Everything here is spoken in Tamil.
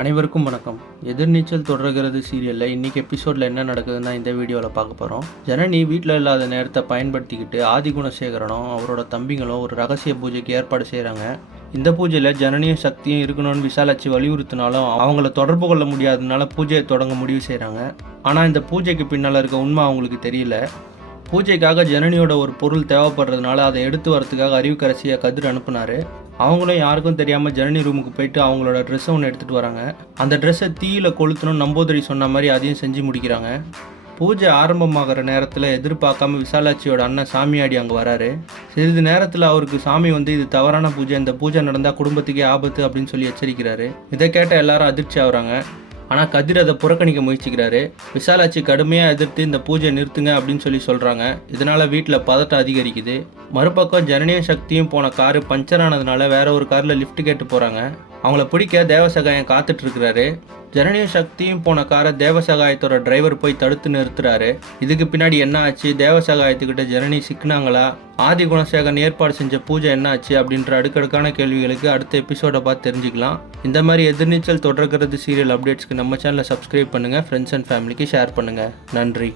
அனைவருக்கும் வணக்கம். எதிர்நீச்சல் தொடர்கிறது சீரியலில் இன்றைக்கி எபிசோடில் என்ன நடக்குதுன்னு தான் இந்த வீடியோவில் பார்க்க போகிறோம். ஜனனி வீட்டில் இல்லாத நேரத்தை பயன்படுத்திக்கிட்டு ஆதிகுணசேகரனும் அவரோட தம்பிங்களும் ஒரு ரகசிய பூஜைக்கு ஏற்பாடு செய்கிறாங்க. இந்த பூஜையில் ஜனனியும் சக்தியும் இருக்கணும்னு விசாலாட்சி வலியுறுத்தினாலும் அவங்கள தொடர்பு கொள்ள முடியாததுனால பூஜையை தொடங்க முடிவு செய்கிறாங்க. ஆனால் இந்த பூஜைக்கு பின்னால் இருக்க உண்மை அவங்களுக்கு தெரியல. பூஜைக்காக ஜனனியோட ஒரு பொருள் தேவைப்படுறதுனால அதை எடுத்து வரதுக்காக அறிவுக்கரசியை கதிர் அனுப்புனார். அவங்களும் யாருக்கும் தெரியாமல் ஜனனி ரூமுக்கு போயிட்டு அவங்களோட ட்ரெஸ்ஸை ஒன்று எடுத்துகிட்டு வராங்க. அந்த ட்ரெஸ்ஸை தீயில கொளுத்தணும் நம்பூதிரி சொன்ன மாதிரி அதையும் செஞ்சு முடிக்கிறாங்க. பூஜை ஆரம்பமாகிற நேரத்தில் எதிர்பார்க்காம விசாலாட்சியோட அண்ணன் சாமியாடி அங்கே வராரு. சிறிது நேரத்தில் அவருக்கு சாமி வந்து இது தவறான பூஜை, இந்த பூஜை நடந்தால் குடும்பத்துக்கே ஆபத்து அப்படின்னு சொல்லி எச்சரிக்கிறாரு. இதை கேட்ட எல்லாரும் அதிர்ச்சி ஆகுறாங்க. ஆனால் கதிர் அதை புறக்கணிக்க முயற்சிக்கிறாரு. விசாலாட்சி கடுமையாக எதிர்த்து இந்த பூஜையை நிறுத்துங்க அப்படின்னு சொல்லி சொல்கிறாங்க. இதனால் வீட்டில் பதட்டம் அதிகரிக்குது. மறுபக்கம் ஜனனியும் சக்தியும் போன காரு பஞ்சர் ஆனதுனால வேற ஒரு காரில் லிஃப்ட் கேட்டு போகிறாங்க. அவங்கள பிடிக்க தேவசகாயம் காத்துட்ருக்கிறாரு. ஜனனியும் சக்தியும் போன காரை தேவசகாயத்தோட டிரைவர் போய் தடுத்து நிறுத்துறாரு. இதுக்கு பின்னாடி என்ன ஆச்சு, தேவசகாயத்துக்கிட்ட ஜனனி சிக்கினாங்களா, ஆதிகுணசேகரன் ஏற்பாடு செஞ்ச பூஜை என்ன ஆச்சு அப்படின்ற அடுக்கடுக்கான கேள்விகளுக்கு அடுத்த எபிசோடை பார்த்து தெரிஞ்சுக்கலாம். இந்த மாதிரி எதிர்நீச்சல் தொடர்கிறது சீரியல் அப்டேட்ஸ்க்கு நம்ம சேனலை சப்ஸ்கிரைப் பண்ணுங்கள், ஃப்ரெண்ட்ஸ் அண்ட் ஃபேமிலிக்கு ஷேர் பண்ணுங்கள். நன்றி.